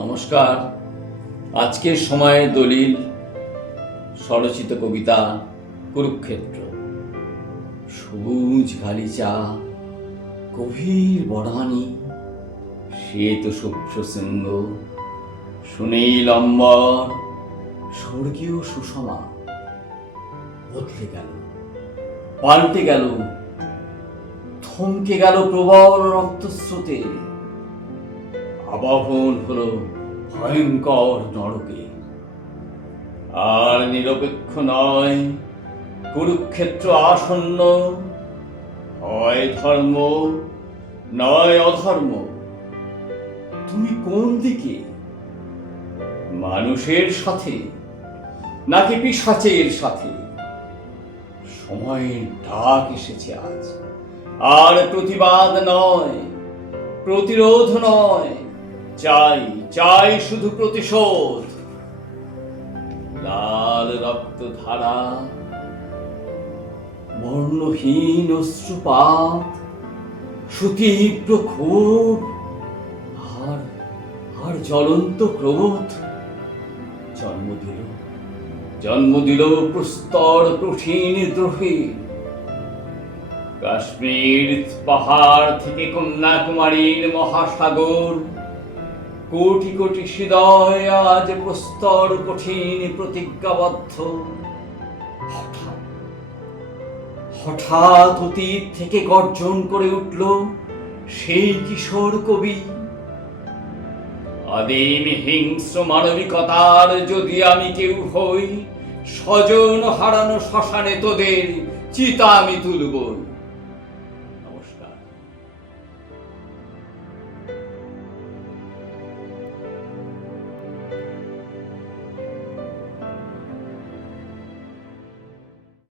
নমস্কার। আজকের সময়ে দলিল, স্বরচিত কবিতা, কুরুক্ষেত্র। সবুজ গালিচা, গভীর বড়ানি শ্বেত শুভ্র সিংহ সুনীল অম্বর, স্বর্গীয় সুষমা। বদলে গেল, পাল্টে গেল, থমকে গেল প্রবল রক্তস্রোতে। আবাহন হলো ভয়ঙ্কর নরকে। আর নিরপেক্ষ নয়, কুরুক্ষেত্র আসন্ন। হয় ধর্ম, নয় অধর্ম। তুমি কোন দিকে? মানুষের সাথে, নাকি পিসাচের সাথে? সময়ের ডাক এসেছে আজ। আর প্রতিবাদ নয়, প্রতিরোধ নয়। চাই চাই শুধু প্রতিশোধ। লাল রক্ত ধারা বর্ণহীন অশ্রুপাত, সুতীব্র ক্ষোভ, আর আর জ্বলন্ত ক্রোধ। জন্ম দিল জন্ম দিল প্রস্তর কঠিন দ্রোহে। কাশ্মীর পাহাড় থেকে কন্যাকুমারীর মহাসাগর কোটি কোটি হৃদয় আজ প্রস্তর কঠিন প্রতিজ্ঞাবদ্ধ। হঠাৎ হঠাৎ অতীত থেকে গর্জন করে উঠল সেই কিশোর কবি। আদিম হিংস্র মানবিকতার যদি আমি কেউ হই, স্বজন হারানো শ্মশানে তোদের চিতা আমি তুলবই।